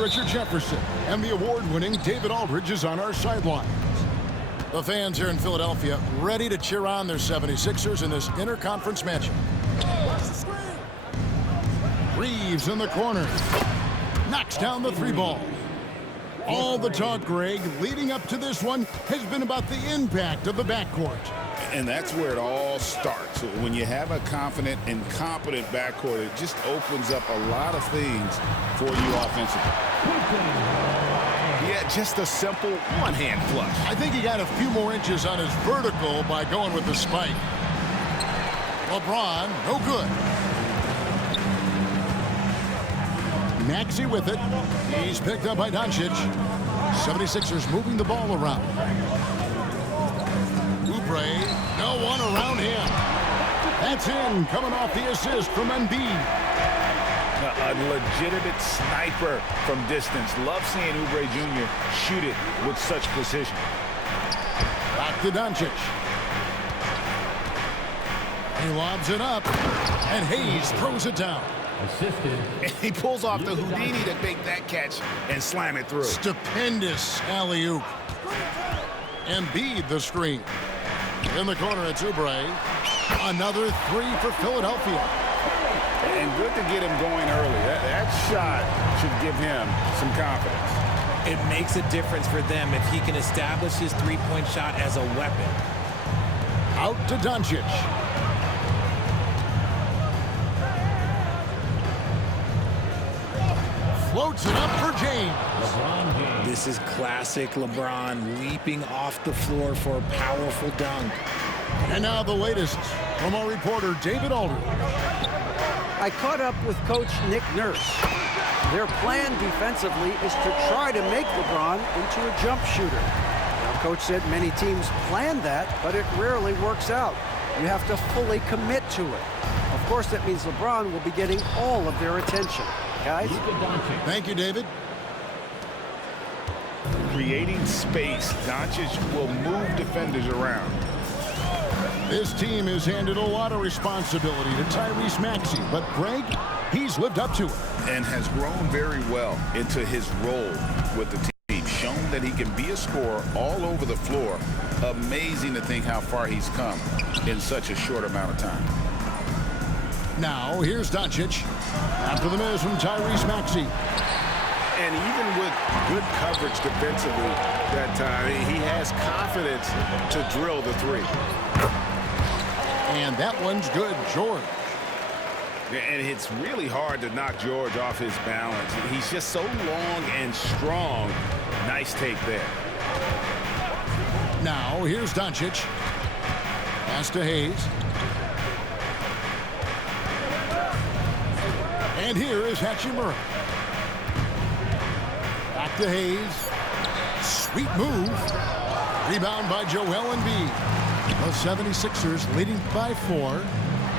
Richard Jefferson, and the award-winning David Aldridge is on our sidelines. The fans here in Philadelphia ready to cheer on their 76ers in this interconference matchup. Reeves in the corner. Knocks down the three ball. All the talk, Greg, leading up to this one has been about the impact of the backcourt. And that's where it all starts. When you have a confident and competent backcourt, it just opens up a lot of things for you offensively. Yeah, just a simple one-hand flush. I think he got a few more inches on his vertical by going with the spike. LeBron, no good. Maxey with it. He's picked up by Doncic. 76ers moving the ball around. Oubre, no one around him. That's in, coming off the assist from Embiid. A legitimate sniper from distance. Love seeing Oubre Jr. shoot it with such precision. Back to Doncic. He lobs it up, and Hayes throws it down. Assisted. And he pulls off the Houdini to make that catch and slam it through. Stupendous alley-oop. Embiid the screen. In the corner, it's Oubre. Another three for Philadelphia. And good to get him going early. That shot should give him some confidence. It makes a difference for them if he can establish his three-point shot as a weapon. Out to Doncic. Floats it up for James. LeBron James. This is classic LeBron leaping off the floor for a powerful dunk. And now the latest from our reporter, David Aldridge. I caught up with Coach Nick Nurse. Their plan defensively is to try to make LeBron into a jump shooter. Now, Coach said many teams plan that, but it rarely works out. You have to fully commit to it. Of course, that means LeBron will be getting all of their attention. Guys? Thank you, David. Creating space, Doncic will move defenders around. This team has handed a lot of responsibility to Tyrese Maxey, but Greg, he's lived up to it. And has grown very well into his role with the team. Shown that he can be a scorer all over the floor. Amazing to think how far he's come in such a short amount of time. Now, here's Doncic. After the miss from Tyrese Maxey. And even with good coverage defensively that time, he has confidence to drill the three. And that one's good, George. And it's really hard to knock George off his balance. He's just so long and strong. Nice take there. Now, here's Doncic. Pass to Hayes. And here is Hachimura. Back to Hayes. Sweet move. Rebound by Joel Embiid. The 76ers leading by 4.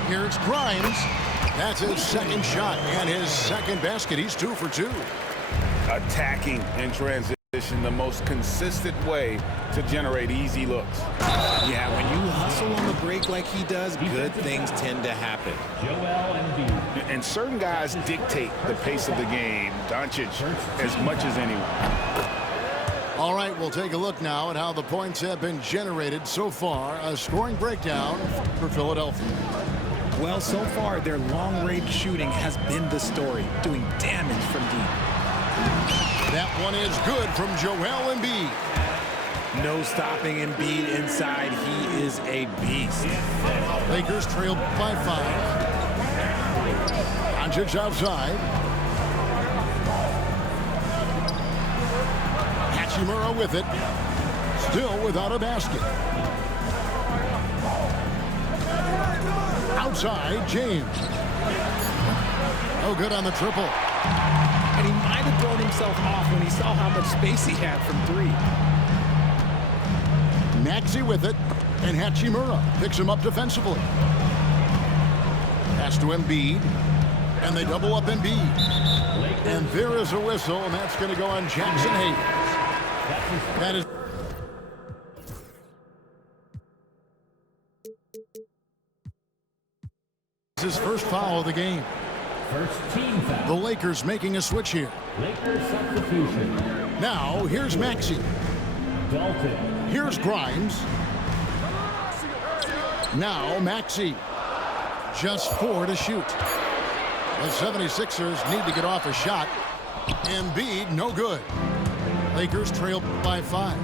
Here's Grimes. That's his second shot and his second basket. He's 2 for 2. Attacking in transition, the most consistent way to generate easy looks. Yeah, when you hustle on the break like he does, good things tend to happen. Joel Embiid. And certain guys dictate the pace of the game. Doncic as much as anyone. All right, we'll take a look now at how the points have been generated so far. A scoring breakdown for Philadelphia. Well, so far, their long-range shooting has been the story, doing damage from deep. That one is good from Joel Embiid. No stopping Embiid inside. He is a beast. Lakers trail by 5. Doncic outside. Hachimura with it. Still without a basket. Outside, James. No good on the triple. And he might have thrown himself off when he saw how much space he had from 3. Maxey with it, and Hachimura picks him up defensively. Pass to Embiid, and they double up Embiid. And there is a whistle, and that's going to go on Jackson Hayes. That is his first foul of the game. First team foul. The Lakers making a switch here. Lakers substitution. Now, here's Maxey. Dalton. Here's Grimes. Now, Maxey. Just 4 to shoot. The 76ers need to get off a shot. Embiid, no good. Lakers trail by 5.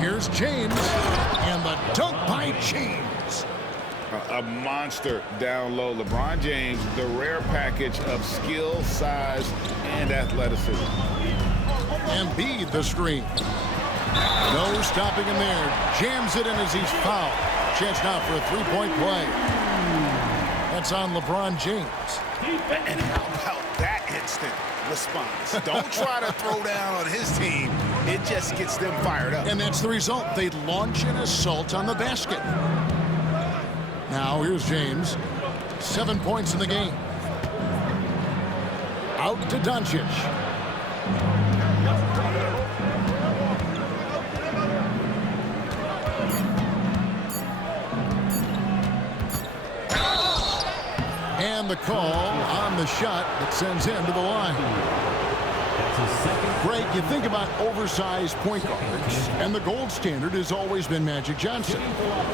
Here's James. And the dunk by James. A monster down low. LeBron James, the rare package of skill, size, and athleticism. Embiid the screen. No stopping him there. Jams it in as he's fouled. Chance now for a three-point play. That's on LeBron James. And how about that instant response? Don't try to throw down on his team. It just gets them fired up. And that's the result. They launch an assault on the basket. Now here's James. 7 points in the game. Out to Doncic. And the call on the shot that sends him to the line. That's his second. Greg, you think about oversized point guards, and the gold standard has always been Magic Johnson.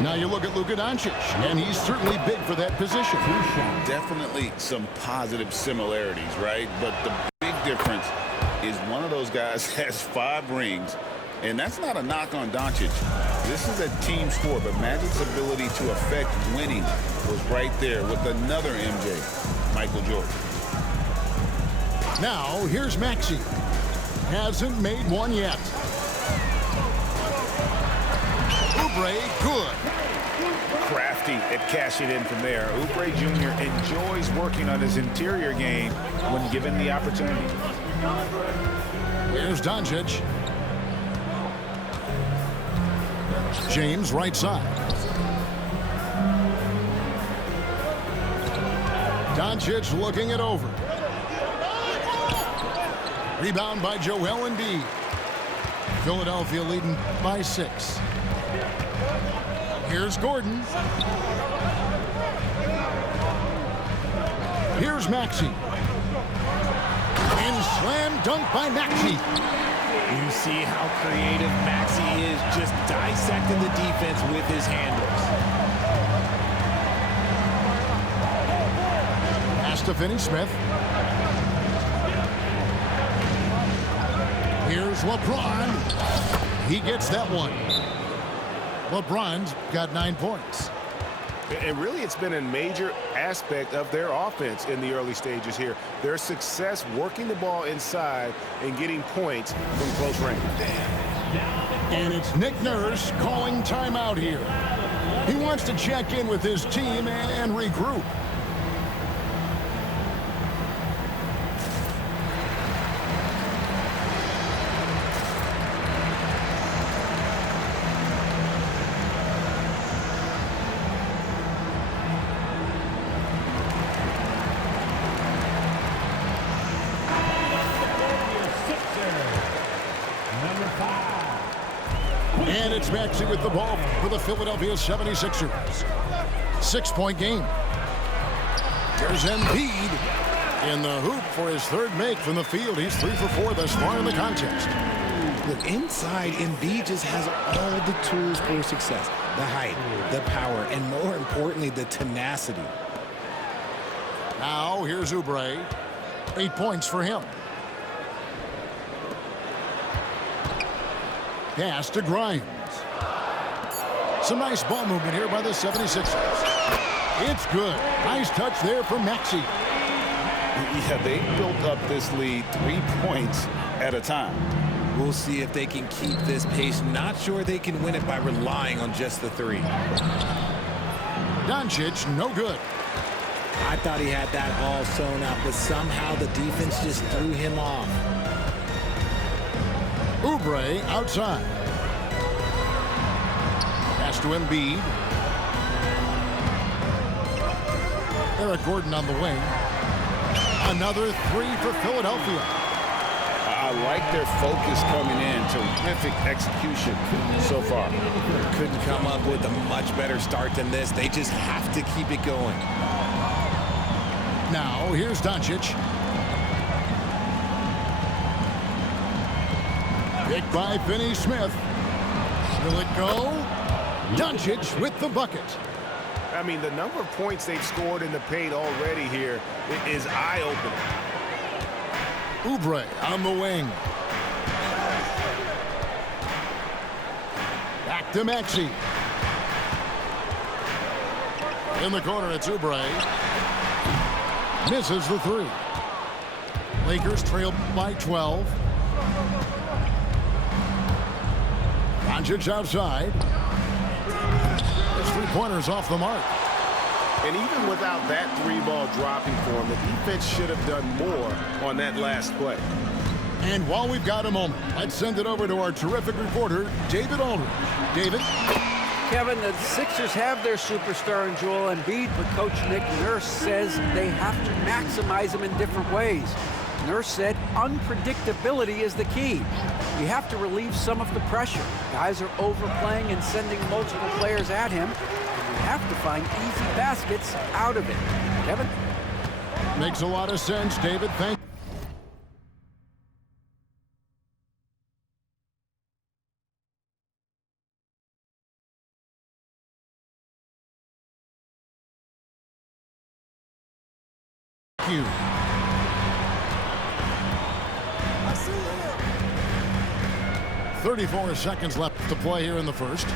Now you look at Luka Doncic, and he's certainly big for that position. Definitely some positive similarities, right? But the big difference is one of those guys has 5 rings, and that's not a knock on Doncic. This is a team sport, but Magic's ability to affect winning was right there with another MJ, Michael Jordan. Now, here's Maxey. Hasn't made one yet. Oubre, good. Crafty at cashing in from there. Oubre Jr. enjoys working on his interior game when given the opportunity. Here's Doncic. James, right side. Doncic looking it over. Rebound by Joel Embiid. Philadelphia leading by 6. Here's Gordon. Here's Maxey. And slam dunk by Maxey. You see how creative Maxey is, just dissecting the defense with his handles. Pass to Finney-Smith. Here's LeBron. He gets that one. LeBron's got 9 points. And really, it's been a major aspect of their offense in the early stages here. Their success working the ball inside and getting points from close range. And it's Nick Nurse calling timeout here. He wants to check in with his team and regroup. And it's Maxey with the ball for the Philadelphia 76ers. 6-point game. There's Embiid in the hoop for his 3rd make from the field. He's 3 for 4 thus far in the contest. Look, inside, Embiid just has all the tools for success. The height, the power, and more importantly, the tenacity. Now here's Oubre. 8 points for him. Pass to Grimes. Some nice ball movement here by the 76ers. It's good. Nice touch there from Maxey. Yeah, they built up this lead 3 points at a time. We'll see if they can keep this pace. Not sure they can win it by relying on just the 3. Doncic, no good. I thought he had that all sewn up, but somehow the defense just threw him off. Oubre outside. Pass to Embiid. Eric Gordon on the wing. Another 3 for Philadelphia. I like their focus coming in. Terrific execution so far. Couldn't come up with a much better start than this. They just have to keep it going. Now, here's Doncic. Picked by Finney-Smith. Will it go? Doncic with the bucket. I mean, the number of points they've scored in the paint already here is eye-opening. Oubre on the wing. Back to Maxey. In the corner, it's Oubre. Misses the three. Lakers trail by 12. Doncic outside. His three-pointers off the mark. And even without that three-ball dropping for him, the defense should have done more on that last play. And while we've got a moment, let's send it over to our terrific reporter, David Aldridge. David? Kevin, the Sixers have their superstar in Joel Embiid, but Coach Nick Nurse says they have to maximize him in different ways. Nurse said unpredictability is the key. You have to relieve some of the pressure. Guys are overplaying and sending multiple players at him. You have to find easy baskets out of it. Kevin? Makes a lot of sense, David. Thank you. 34 seconds left to play here in the first.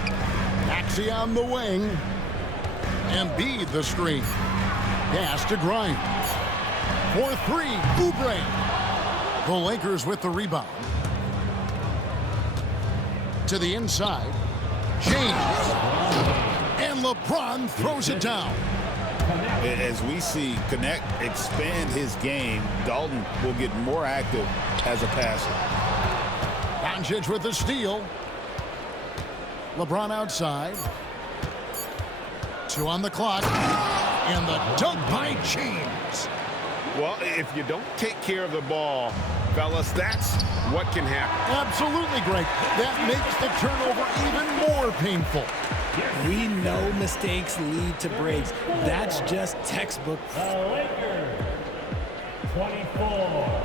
Maxey on the wing. Embiid the screen. Pass to Grimes. For three, Oubre. The Lakers with the rebound. To the inside. James. And LeBron throws it down. As we see Connect expand his game, Dalton will get more active as a passer. Doncic with the steal. LeBron outside. 2 on the clock. And the dunk by James. Well, if you don't take care of the ball, fellas, that's what can happen. Absolutely, Greg. That makes the turnover even more painful. We know mistakes lead to breaks. That's just textbook. The Lakers, 24.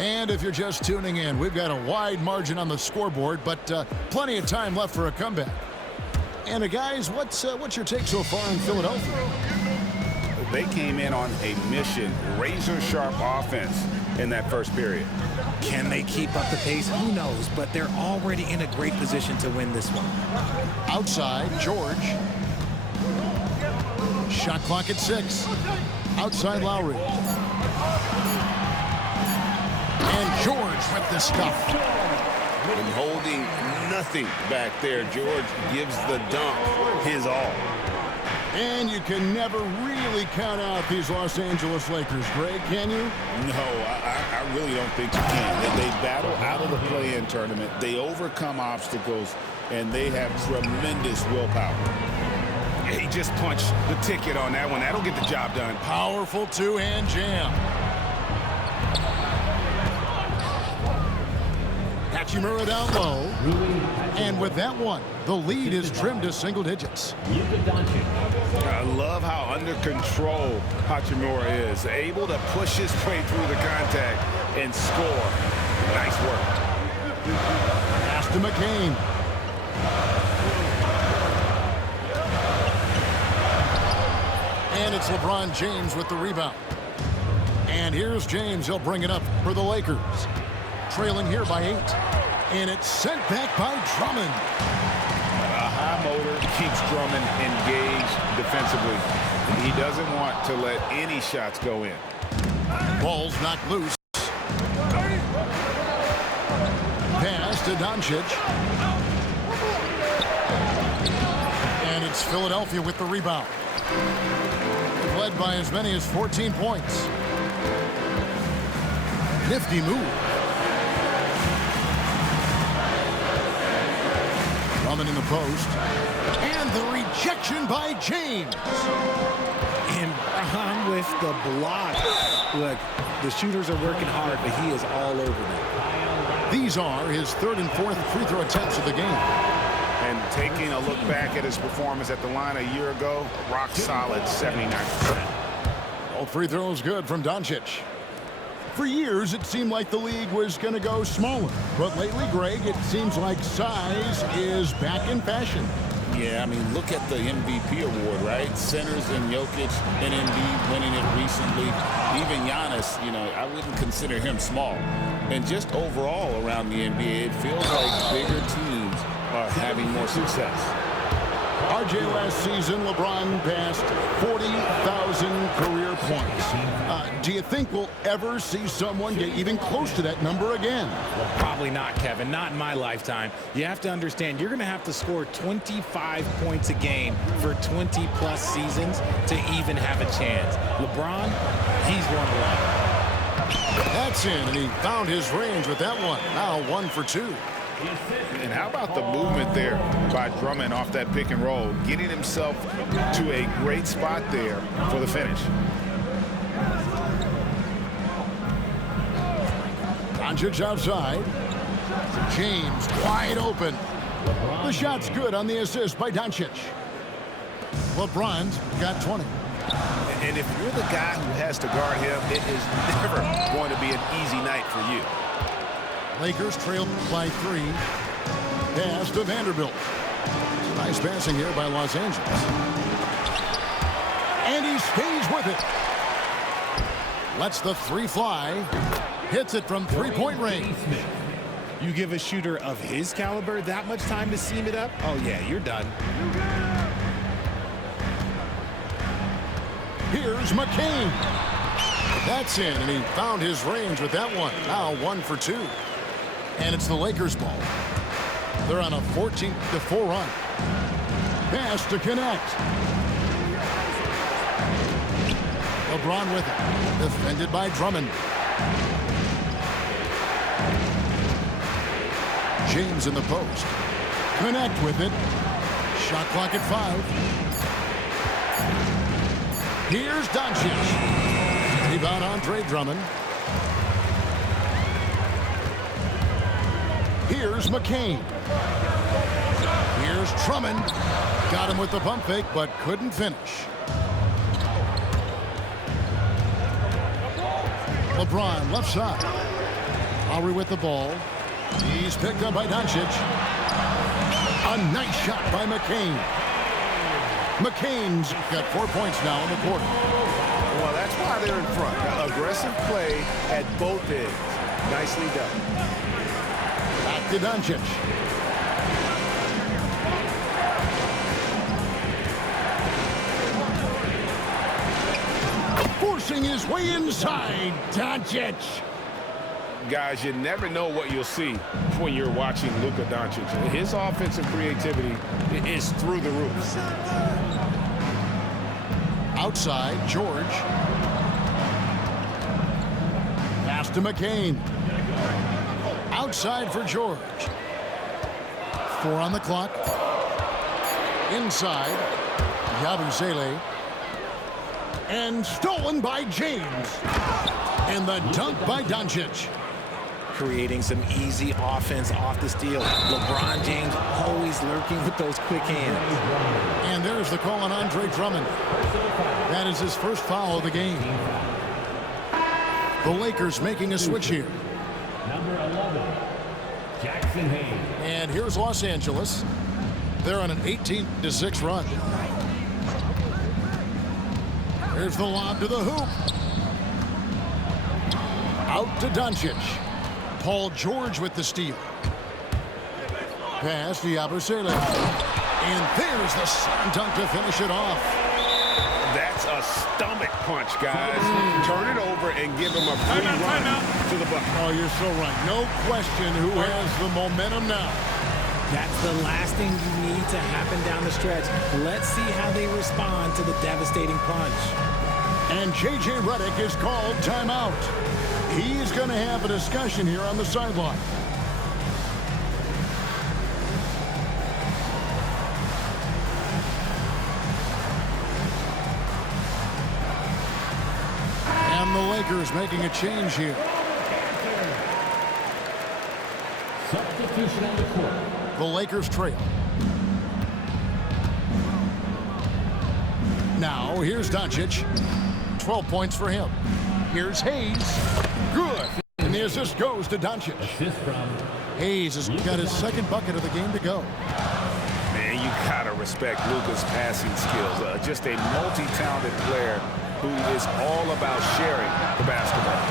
And if you're just tuning in, we've got a wide margin on the scoreboard, but plenty of time left for a comeback. And guys, what's your take so far on Philadelphia? They came in on a mission, razor-sharp offense in that first period. Can they keep up the pace? Who knows, but they're already in a great position to win this one. Outside, George. Shot clock at 6. Outside, Lowry. And George with the stuff. And holding nothing back there, George gives the dunk his all. And you can never really count out these Los Angeles Lakers, Greg, can you? No, I really don't think you can. They battle out of the play-in tournament. They overcome obstacles, and they have tremendous willpower. Yeah, he just punched the ticket on that one. That'll get the job done. Powerful two-hand jam. Hachimura down low. And with that one, the lead is trimmed to single digits. I love how under control Hachimura is. Able to push his way through the contact and score. Nice work. Pass to McCain. And it's LeBron James with the rebound. And here's James. He'll bring it up for the Lakers. Trailing here by 8. And it's sent back by Drummond. A high motor keeps Drummond engaged defensively. He doesn't want to let any shots go in. Ball's knocked loose. Pass to Doncic. And it's Philadelphia with the rebound. Led by as many as 14 points. Nifty move. Drummond in the post. And the rejection by James. And Braun with the block. Look, the shooters are working hard, but he is all over them. These are his third and fourth free throw attempts of the game. And taking a look back at his performance at the line a year ago, rock solid 79%. All free throws good from Doncic. For years, it seemed like the league was going to go smaller. But lately, Greg, it seems like size is back in fashion. Yeah, I mean, look at the MVP award, right? Centers and Jokic and Embiid winning it recently. Even Giannis, you know, I wouldn't consider him small. And just overall around the NBA, it feels like bigger teams are having more success. RJ, last season, LeBron passed 40,000 career points. Do you think we'll ever see someone get even close to that number again? Probably not, Kevin. Not in my lifetime. You have to understand, you're going to have to score 25 points a game for 20-plus seasons to even have a chance. LeBron, he's one of one. That's in, and he found his range with that one. Now 1 for 2. And how about the movement there by Drummond off that pick and roll, getting himself to a great spot there for the finish. Doncic outside. James wide open. The shot's good on the assist by Doncic. LeBron's got 20. And if you're the guy who has to guard him, it is never going to be an easy night for you. Lakers trail by 3. Pass to Vanderbilt. Nice passing here by Los Angeles. And he stays with it. Lets the 3 fly. Hits it from three-point range. You give a shooter of his caliber that much time to seam it up? Oh, yeah, you're done. Here's McCain. That's in, and he found his range with that one. Now 1 for 2. And it's the Lakers' ball. They're on a 14-4 run. Pass to connect. LeBron with it. Defended by Drummond. James in the post. Connect with it. Shot clock at 5. Here's Doncic. Rebound Andre Drummond. Here's McCain. Here's Drummond. Got him with the pump fake, but couldn't finish. LeBron left side. Lowry with the ball. He's picked up by Doncic. A nice shot by McCain. McCain's got 4 points now in the quarter. Well, that's why they're in front. Aggressive play at both ends. Nicely done. Back to Doncic. Forcing his way inside. Doncic. Guys, you never know what you'll see when you're watching Luka Doncic. His offensive creativity is through the roof. Outside, George. Pass to McCain. Outside for George. 4 on the clock. Inside, Yabusele. And stolen by James. And the dunk by Doncic. Creating some easy offense off the steal. LeBron James always lurking with those quick hands. And there's the call on Andre Drummond. That is his first foul of the game. The Lakers making a switch here. Number 11, Jackson Hayes. And here's Los Angeles. They're on an 18-6 run. Here's the lob to the hoop. Out to Doncic. Paul George with the steal. Pass to Yabusele. And there's the slam dunk to finish it off. That's a stomach punch, guys. Turn it over and give him a free run to the bucket. Oh, you're so right. No question who has the momentum now. That's the last thing you need to happen down the stretch. Let's see how they respond to the devastating punch. And J.J. Redick is called timeout. He's going to have a discussion here on the sideline. And the Lakers making a change here. Substitution on the court. The Lakers trail. Now, here's Doncic. 12 points for him. Here's Hayes. Good. And the assist goes to Doncic. Assist from Hayes has got his second bucket of the game to go. Man, you gotta respect Luka's passing skills. Just a multi-talented player who is all about sharing the basketball.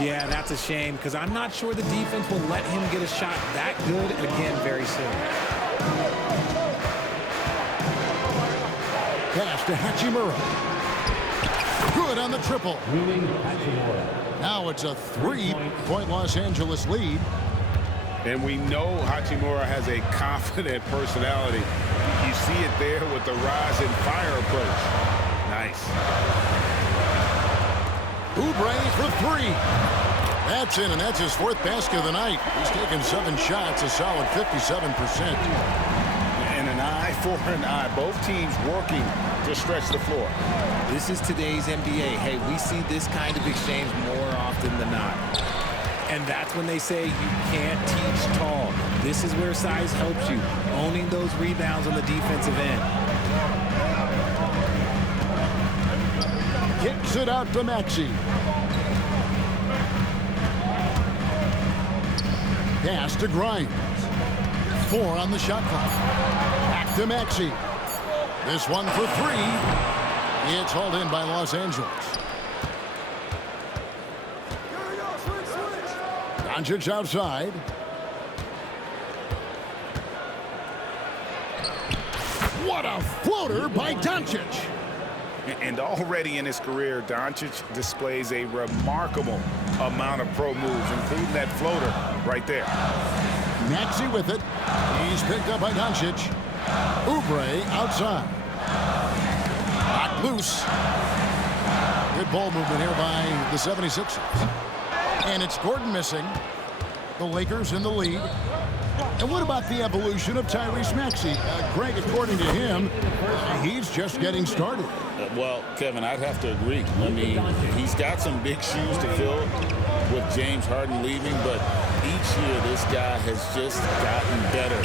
Yeah, that's a shame because I'm not sure the defense will let him get a shot that good again very soon. Pass to Hachimura. Good on the triple. Rui Hachimura. Now it's a 3-point Los Angeles lead. And we know Hachimura has a confident personality. You see it there with the rise and fire approach. Nice. Oubre for 3. That's in, and that's his 4th basket of the night. He's taken 7 shots, a solid 57%. And an eye for an eye. Both teams working to stretch the floor. This is today's NBA. Hey, we see this kind of exchange more often than not. And that's when they say you can't teach tall. This is where size helps you, owning those rebounds on the defensive end. Kicks it out to Maxey. Pass to Grimes. 4 on the shot clock. Back to Maxey. This one for 3. It's hauled in by Los Angeles. Doncic outside. What a floater by Doncic. And already in his career, Doncic displays a remarkable amount of pro moves, including that floater right there. Maxey with it. He's picked up by Doncic. Oubre outside. Knocked loose. Good ball movement here by the 76ers. And it's Gordon missing. The Lakers in the lead. And what about the evolution of Tyrese Maxey? Greg, according to him, he's just getting started. Well, Kevin, I'd have to agree. I mean, he's got some big shoes to fill with James Harden leaving, but each year this guy has just gotten better.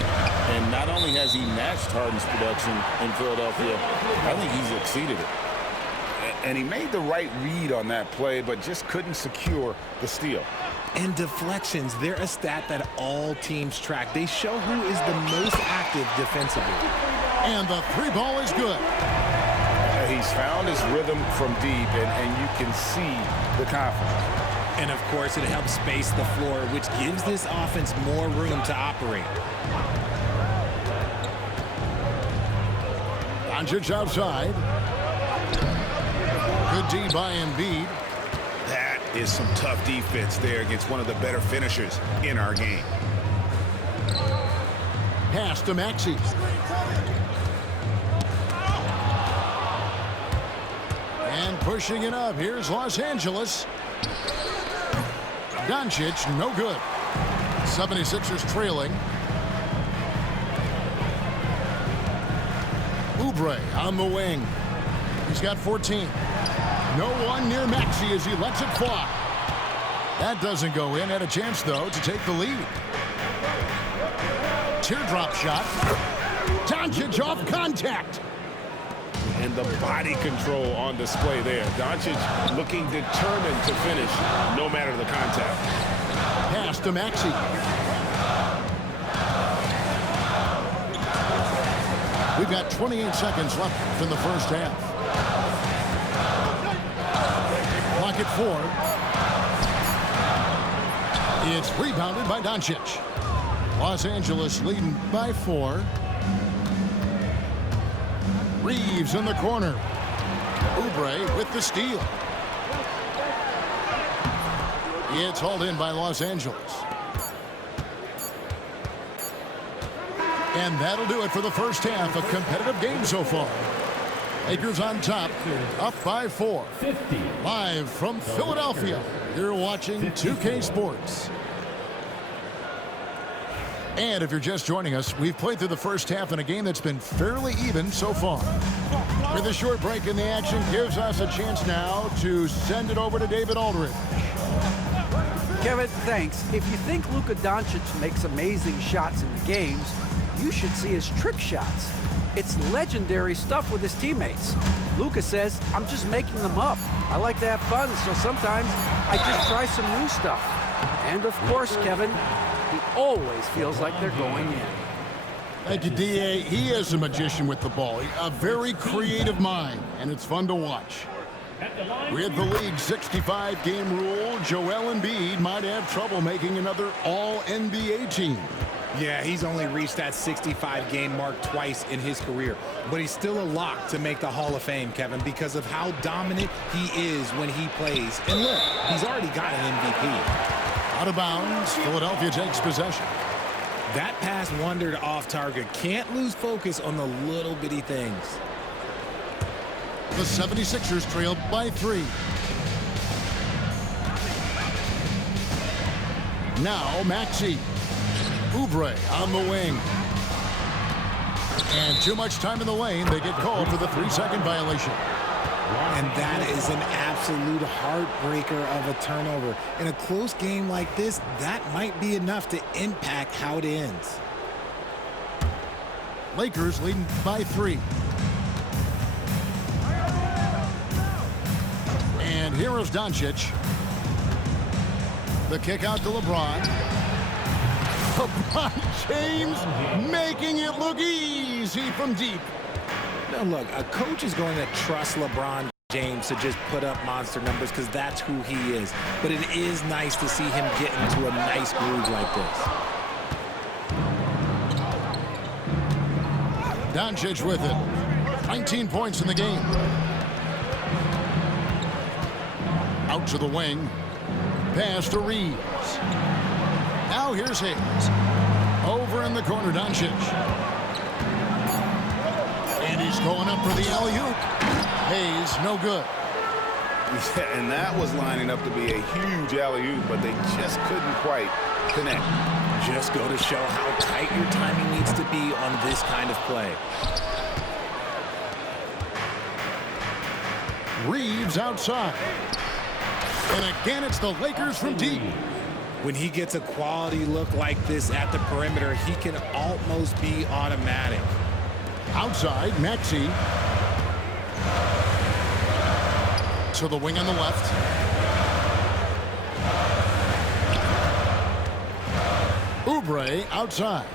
And not only has he matched Harden's production in Philadelphia, I think he's exceeded it. And he made the right read on that play, but just couldn't secure the steal. And deflections, they're a stat that all teams track. They show who is the most active defensively. And the 3 ball is good. He's found his rhythm from deep, and you can see the confidence. And, of course, it helps space the floor, which gives this offense more room to operate. Doncic outside. Good D by Embiid. That is some tough defense there against one of the better finishers in our game. Pass to Maxey. And pushing it up. Here's Los Angeles. Doncic, no good. 76ers trailing. Oubre on the wing. He's got 14. No one near Maxey as he lets it fly. That doesn't go in. Had a chance, though, to take the lead. Teardrop shot. Doncic off contact. And the body control on display there. Doncic looking determined to finish no matter the contact. Pass to Maxey. We've got 28 seconds left in the first half. Clock at 4. It's rebounded by Doncic. Los Angeles leading by 4. Reeves in the corner. Oubre with the steal. It's hauled in by Los Angeles. And that'll do it for the first half. A competitive game so far. Lakers on top, up by 4. Live from Philadelphia, you're watching 2K Sports. And if you're just joining us, we've played through the first half in a game that's been fairly even so far. With a short break in the action, gives us a chance now to send it over to David Aldridge. Kevin, thanks. If you think Luka Doncic makes amazing shots in the games, you should see his trick shots. It's legendary stuff with his teammates. Luka says, I'm just making them up. I like to have fun, so sometimes I just try some new stuff. And of course, Kevin, he always feels like they're going in. Thank you, D.A. He is a magician with the ball. A very creative mind, and it's fun to watch. With the league's 65-game rule, Joel Embiid might have trouble making another All-NBA team. Yeah, he's only reached that 65-game mark twice in his career, but he's still a lock to make the Hall of Fame, Kevin, because of how dominant he is when he plays. And look, he's already got an MVP. Out of bounds, Philadelphia takes possession. That pass wandered off target. Can't lose focus on the little bitty things. The 76ers trailed by 3. Now Maxey. Oubre on the wing. And too much time in the lane. They get called for the 3-second violation. And that is an absolute heartbreaker of a turnover. In a close game like this, that might be enough to impact how it ends. Lakers leading by 3. And here is Doncic. The kick out to LeBron. LeBron James making it look easy from deep. Now look, a coach is going to trust LeBron James to just put up monster numbers because that's who he is. But it is nice to see him get into a nice groove like this. Doncic with it. 19 points in the game. Out to the wing. Pass to Reeves. Now here's Hayes. Over in the corner, Doncic. And he's going up for the alley-oop. Hayes, no good. Yeah, and that was lining up to be a huge alley-oop, but they just couldn't quite connect. Just go to show how tight your timing needs to be on this kind of play. Reeves outside. And again, it's the Lakers from deep. When he gets a quality look like this at the perimeter, he can almost be automatic. Outside, Maxey. To the wing on the left. Oubre outside.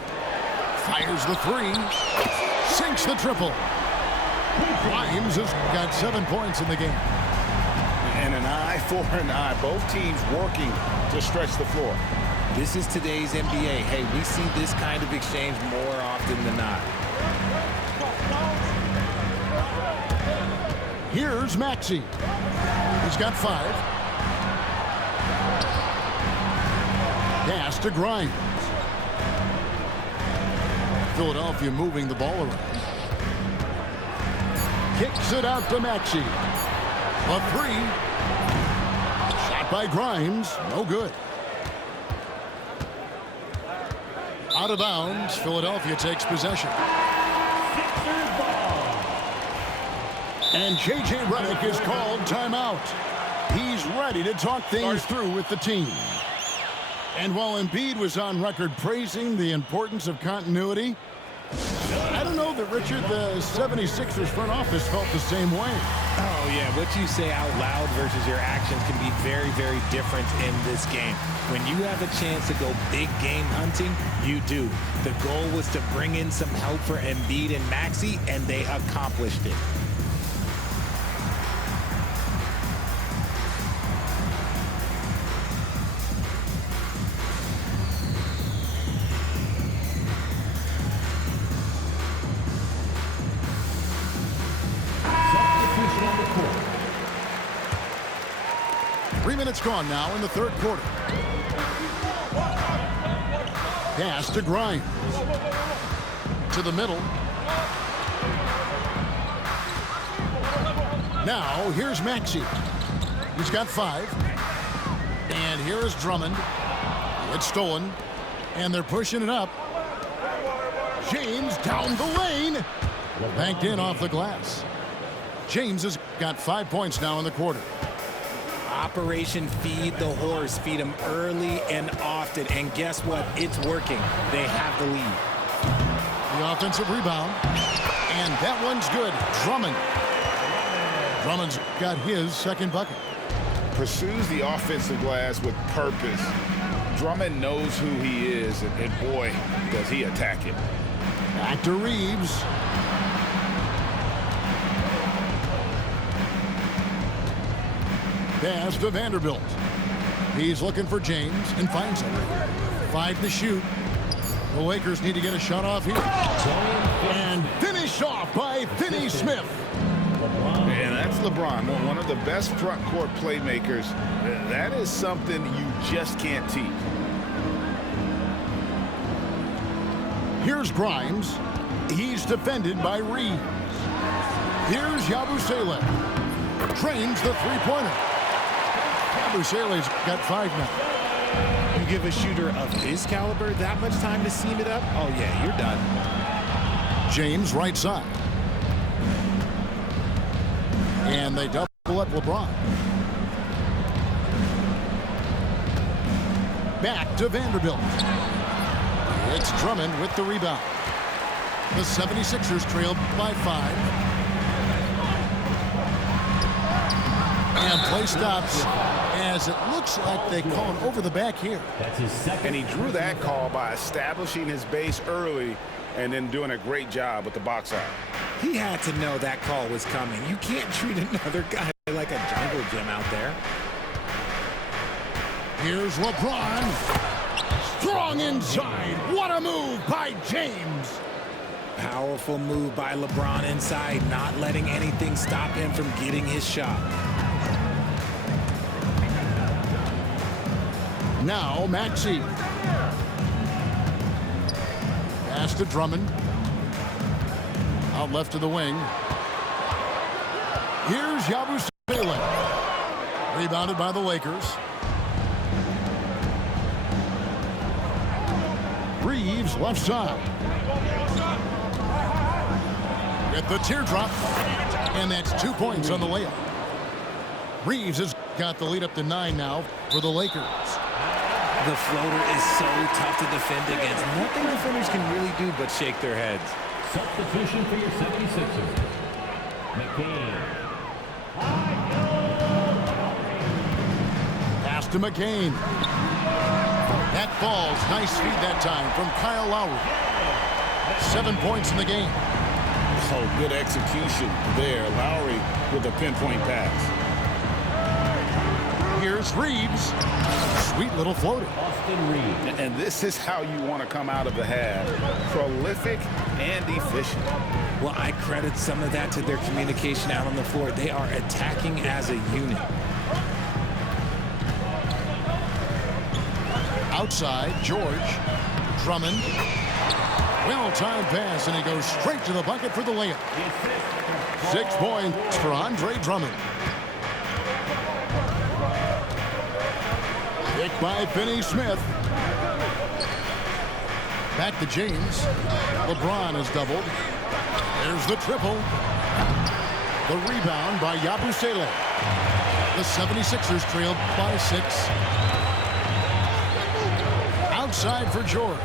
Fires the 3. Sinks the triple. Grimes has got 7 points in the game. And an eye for an eye. Both teams working to stretch the floor. This is today's NBA. Hey, we see this kind of exchange more often than not. Here's Maxey. He's got 5. Pass to Grimes. Philadelphia moving the ball around. Kicks it out to Maxey. A 3. Shot by Grimes. No good. Out of bounds. Philadelphia takes possession. And J.J. Redick is called timeout. He's ready to talk things through with the team. And while Embiid was on record praising the importance of continuity, I don't know that, Richard, the 76ers front office felt the same way. Oh, yeah. What you say out loud versus your actions can be very, very different in this game. When you have a chance to go big game hunting, you do. The goal was to bring in some help for Embiid and Maxey, and they accomplished it. Minutes gone now in the third quarter. Pass to Grimes. To the middle. Now here's Maxey. He's got 5. And here is Drummond. It's stolen. And they're pushing it up. James down the lane. Banked in off the glass. James has got 5 points now in the quarter. Operation Feed the Horse. Feed him early and often. And guess what? It's working. They have the lead. The offensive rebound. And that one's good. Drummond. Drummond's got his second bucket. Pursues the offensive glass with purpose. Drummond knows who he is, and boy, does he attack it. Back to Reeves. Pass to Vanderbilt. He's looking for James and finds him. 5 to shoot. The Lakers need to get a shot off here. And finished off by Finney Smith. And that's LeBron, one of the best front court playmakers. That is something you just can't teach. Here's Grimes. He's defended by Reeves. Here's Yabusele. Trains the three-pointer. Yabusele's got 5 now. You give a shooter of his caliber that much time to seam it up? Oh, yeah, you're done. James right side. And they double up LeBron. Back to Vanderbilt. It's Drummond with the rebound. The 76ers trail by 5. And play stops as it looks like they call it over the back here. That's his second. And he drew that call by establishing his base early and then doing a great job with the box out. He had to know that call was coming. You can't treat another guy like a jungle gym out there. Here's LeBron. Strong inside. What a move by James. Powerful move by LeBron inside, not letting anything stop him from getting his shot. Now Maxey. Pass to Drummond. Out left to the wing. Here's Yabusele. Rebounded by the Lakers. Reeves left side. Get the teardrop. And that's 2 points on the layup. Reeves has got the lead up to 9 now for the Lakers. The floater is so tough to defend against. Nothing defenders can really do but shake their heads. Substitution for your 76ers. McCain. Pass to McCain. That falls. Nice feed that time from Kyle Lowry. 7 points in the game. Oh, good execution there. Lowry with a pinpoint pass. Here's Reeves. Sweet little floater. Austin Reeves. And this is how you want to come out of the half. Prolific and efficient. Well, I credit some of that to their communication out on the floor. They are attacking as a unit. Outside, George. Drummond. Well-timed pass, and he goes straight to the bucket for the layup. 6 points for Andre Drummond. Picked by Finney Smith. Back to James. LeBron has doubled. There's the triple. The rebound by Yabusele. The 76ers trailed by 6. Outside for George.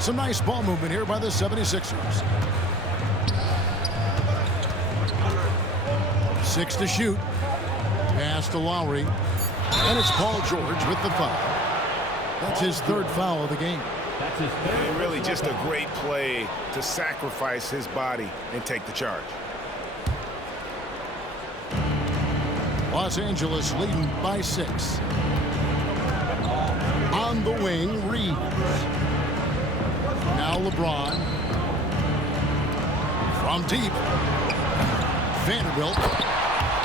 Some nice ball movement here by the 76ers. 6 to shoot. Pass to Lowry. And it's Paul George with the foul. That's his 3rd foul of the game. That's his third. And really just a great play to sacrifice his body and take the charge. Los Angeles leading by 6. On the wing, Reeves. Now LeBron. From deep. Vanderbilt.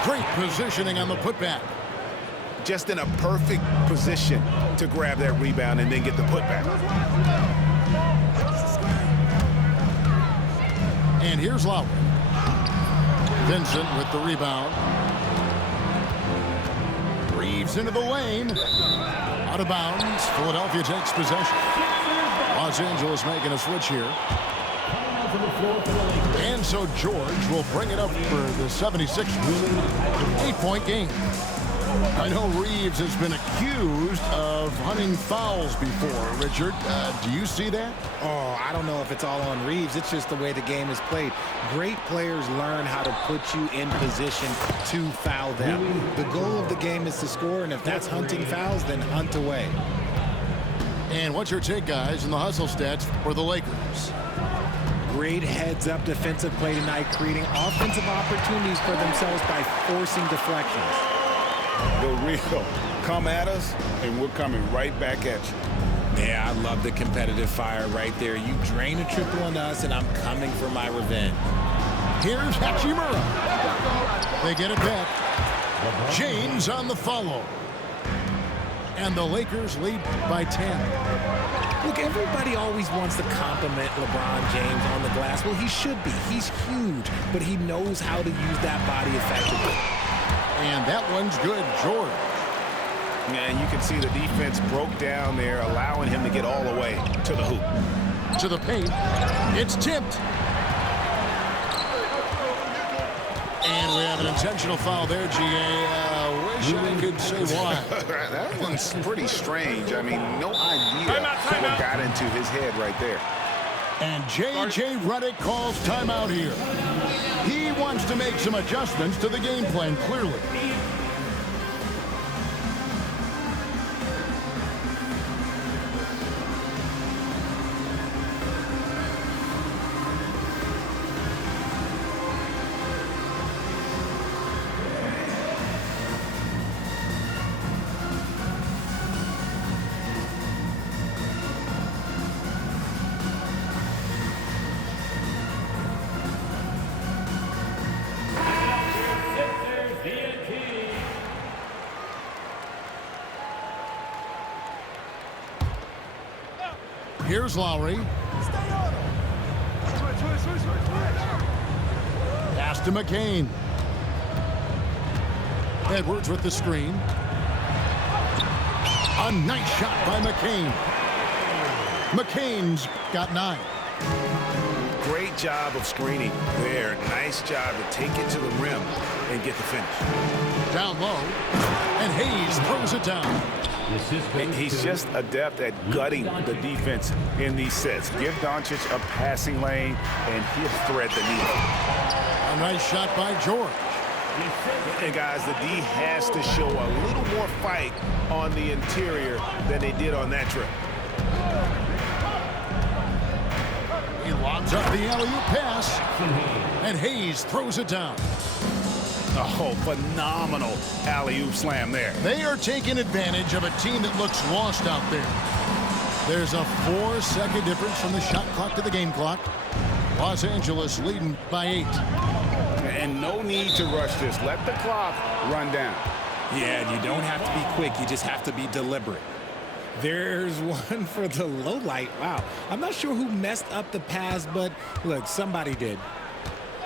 Great positioning on the putback. Just in a perfect position to grab that rebound and then get the putback. And here's Lowry. Vincent with the rebound. Reeves into the lane. Out of bounds. Philadelphia takes possession. Los Angeles making a switch here. And so George will bring it up for the 76ers. 8-point game. I know Reeves has been accused of hunting fouls before. Richard, do you see that? Oh, I don't know if it's all on Reeves. It's just the way the game is played. Great players learn how to put you in position to foul them. The goal of the game is to score, and if that's hunting fouls, then hunt away. And what's your take, guys, in the hustle stats for the Lakers? Great heads-up defensive play tonight, creating offensive opportunities for themselves by forcing deflections. The real come at us, and we're coming right back at you. Yeah, I love the competitive fire right there. You drain a triple on us, and I'm coming for my revenge. Here's Hachimura. They get it back. James on the follow. And the Lakers lead by 10. Look, everybody always wants to compliment LeBron James on the glass. Well, he should be. He's huge, but he knows how to use that body effectively. And that one's good, George. Yeah, and you can see the defense broke down there, allowing him to get all the way to the hoop. To the paint. It's tipped. And we have an intentional foul there, G.A. Wish I could say why. That one's pretty strange. I mean, no idea what got into his head right there. And J.J. Redick calls timeout here. He wants to make some adjustments to the game plan, clearly. Here's Lowry. Pass to McCain. Edwards with the screen. A nice shot by McCain. McCain's got 9. Great job of screening there. Nice job to take it to the rim and get the finish. Down low. And Hayes throws it down. He's just adept at gutting the defense in these sets. Give Doncic a passing lane, and he'll thread the needle. A nice shot by George. And guys, the D has to show a little more fight on the interior than they did on that trip. He lobs up the alley-oop pass, and Hayes throws it down. Oh, phenomenal alley-oop slam there. They are taking advantage of a team that looks lost out there. There's a 4-second difference from the shot clock to the game clock. Los Angeles leading by 8. And no need to rush this. Let the clock run down. Yeah, and you don't have to be quick. You just have to be deliberate. There's one for the low light. Wow. I'm not sure who messed up the pass, but look, somebody did.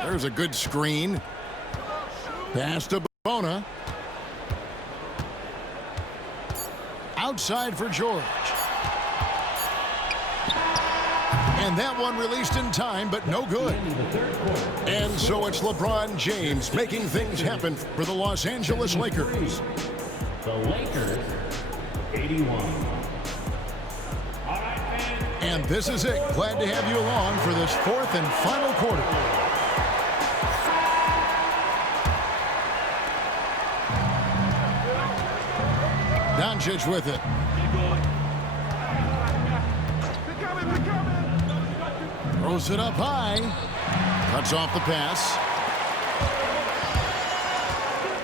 There's a good screen. Pass to Bona. Outside for George. And that one released in time, but no good. And so it's LeBron James making things happen for the Los Angeles Lakers. The Lakers, 81. And this is it. Glad to have you along for this 4th and final quarter. Doncic with it. Throws it up high. Cuts off the pass.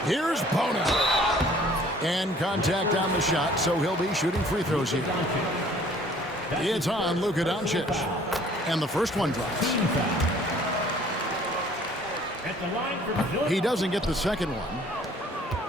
Here's Bona. And contact on the shot, so he'll be shooting free throws here. It's on Luka Doncic. And the first one drops. He doesn't get the second one.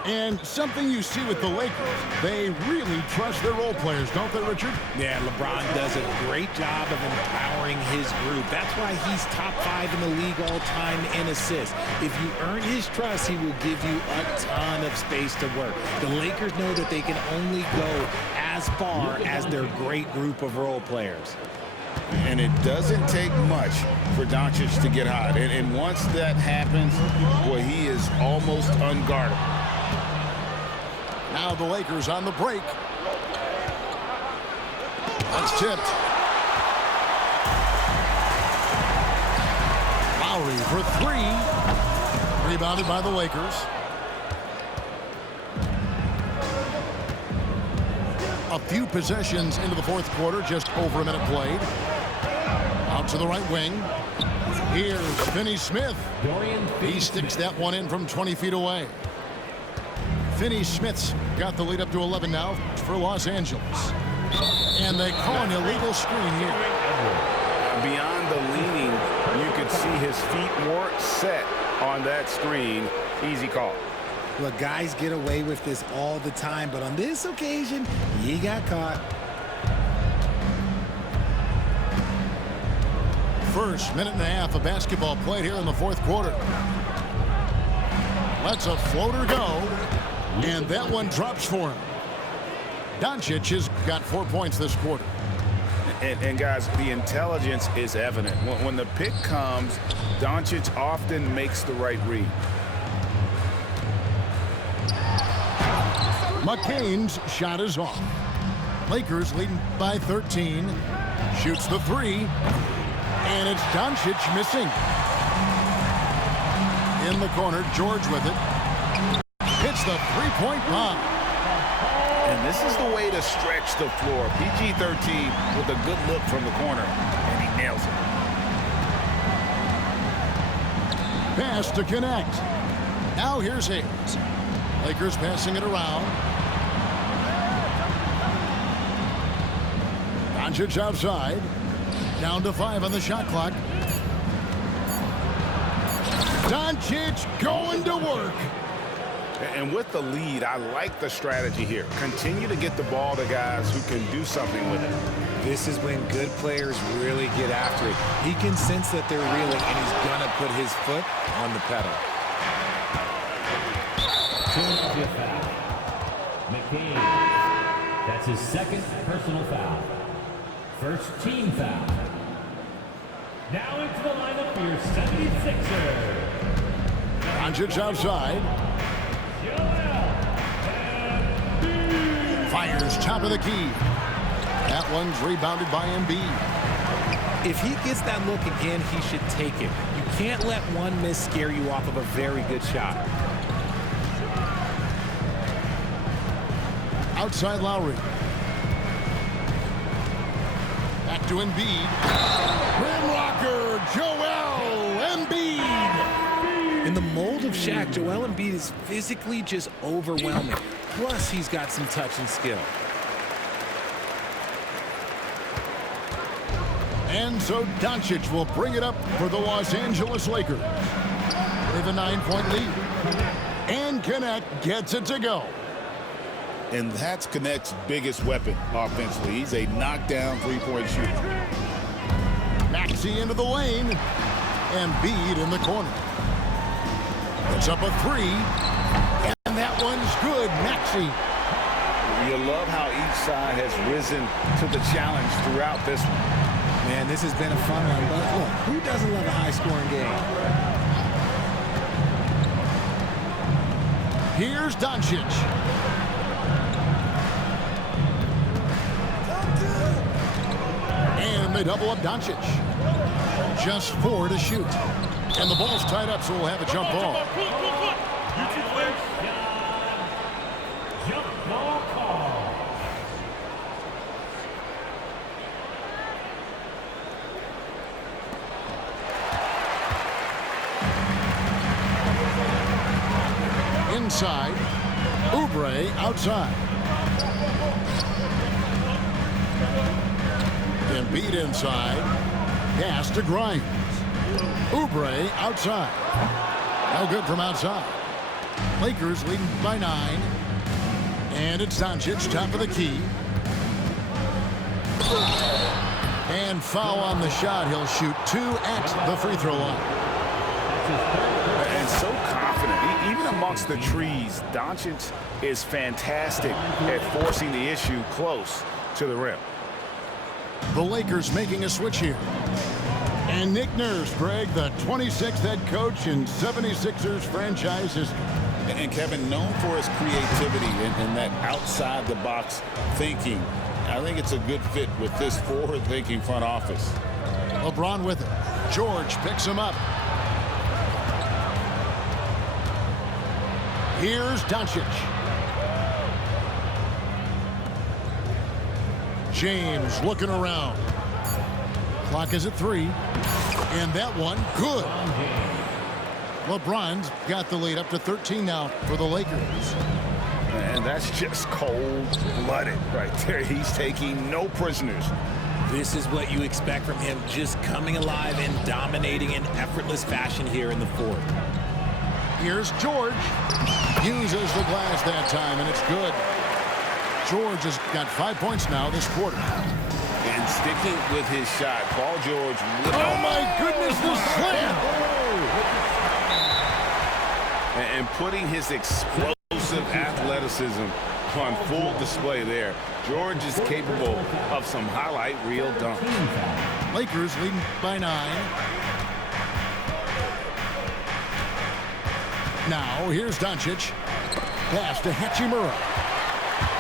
And something you see with the Lakers, they really trust their role players, don't they, Richard? Yeah, LeBron does a great job of empowering his group. That's why he's top 5 in the league all time in assists. If you earn his trust, he will give you a ton of space to work. The Lakers know that they can only go as as far as their great group of role players. And it doesn't take much for Doncic to get hot. And once that happens, boy, he is almost unguardable. Now the Lakers on the break. That's tipped. Lowry for three. Rebounded by the Lakers. A few possessions into the fourth quarter, just over a minute played. Out to the right wing. Here's Finney-Smith. He sticks that one in from 20 feet away. Finney-Smith's got the lead up to 11 now for Los Angeles. And they call an illegal screen here. Beyond the leaning, you could see his feet more set on that screen. Easy call. Look, guys get away with this all the time, but on this occasion, he got caught. First minute and a half of basketball played here in the fourth quarter. Lets a floater go, and that one drops for him. Doncic has got 4 points this quarter. And guys, the intelligence is evident. When the pick comes, Doncic often makes the right read. McCain's shot is off. Lakers leading by 13. Shoots the three. And it's Doncic missing. In the corner, George with it. Hits the three-point bomb. And this is the way to stretch the floor. PG-13 with a good look from the corner, and he nails it. Pass to connect. Now here's Hayes. Lakers passing it around. Doncic outside. Down to 5 on the shot clock. Doncic going to work. And with the lead, I like the strategy here. Continue to get the ball to guys who can do something with it. This is when good players really get after it. He can sense that they're reeling, and he's going to put his foot on the pedal. McCain. That's his second personal foul. First team foul. Now into the lineup for your 76ers. Doncic outside. Fires top of the key. That one's rebounded by Embiid. If he gets that look again, he should take it. You can't let one miss scare you off of a very good shot. Outside Lowry. Back to Embiid. Rim rocker, Joel Embiid. In the mold of Shaq, Joel Embiid is physically just overwhelming. Plus, he's got some touch and skill. And so Doncic will bring it up for the Los Angeles Lakers. With a 9-point lead. And Connect gets it to go. And that's Connect's biggest weapon offensively. He's a knockdown three-point shooter. Maxey into the lane. Embiid in the corner. It's up a three. And that one's good. Maxey. You love how each side has risen to the challenge throughout this one. Man, this has been a fun one. But look, who doesn't love a high-scoring game? Here's Doncic. And they double up Doncic. Just 4 to shoot. And the ball's tied up, so we'll have a jump ball. Jump ball call. Inside. Oubre outside. Embiid inside. Pass to Grimes. Oubre outside. No good from outside. Lakers leading by 9. And it's Doncic, top of the key. And foul on the shot. He'll shoot 2 at the free throw line. And so confident. Even a amongst the trees. Doncic is fantastic at forcing the issue close to the rim. The Lakers making a switch here. And Nick Nurse, Greg, the 26th head coach in 76ers franchise history. And Kevin, known for his creativity and that outside-the-box thinking, I think it's a good fit with this forward-thinking front office. LeBron with it. George picks him up. Here's Doncic. James looking around. Clock is at 3. And that one, good. LeBron's got the lead up to 13 now for the Lakers. And that's just cold-blooded right there. He's taking no prisoners. This is what you expect from him, just coming alive and dominating in effortless fashion here in the fourth. Here's George. Uses the glass that time, and it's good. George has got 5 points now this quarter. And sticking with his shot, Paul George. Oh, my goodness, the slam! And putting his explosive athleticism on full display there. George is capable of some highlight reel dunks. Lakers leading by 9. Now, here's Doncic. Pass to Hachimura.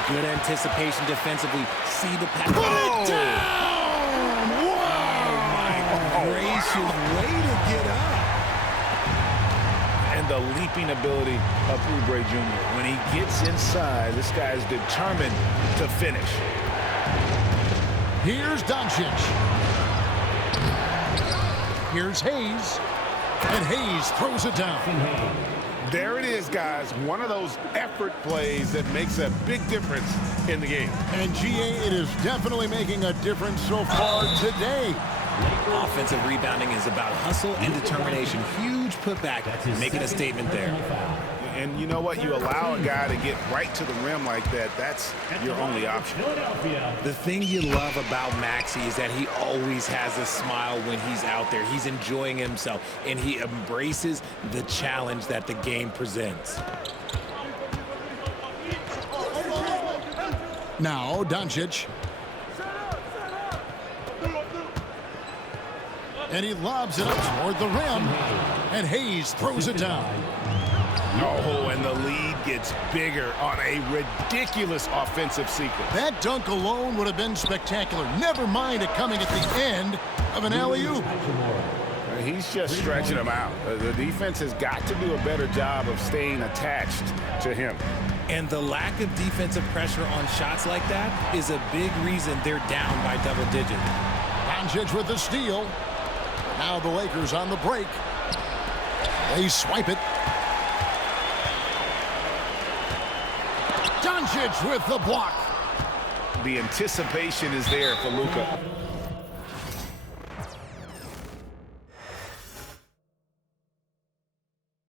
Good anticipation defensively. See the pass. Put it down! Oh, my gracious. Way to get up. And the leaping ability of Oubre Jr. When he gets inside, this guy is determined to finish. Here's Doncic. Here's Hayes. And Hayes throws it down. There it is, guys. One of those effort plays that makes a big difference in the game. And GA, it is definitely making a difference so far today. Offensive rebounding is about hustle and determination. Huge putback, making a statement there. And you know what? You allow a guy to get right to the rim like that. That's your only option. The thing you love about Maxey is that he always has a smile when he's out there. He's enjoying himself, and he embraces the challenge that the game presents. Now, Doncic. And he lobs it up toward the rim. And Hayes throws it down. Oh, and the lead gets bigger on a ridiculous offensive sequence. That dunk alone would have been spectacular. Never mind it coming at the end of an alley-oop. He's just stretching him out. The defense has got to do a better job of staying attached to him. And the lack of defensive pressure on shots like that is a big reason they're down by double digits. Doncic with the steal. Now the Lakers on the break. They swipe it. Doncic with the block. The anticipation is there for Luka.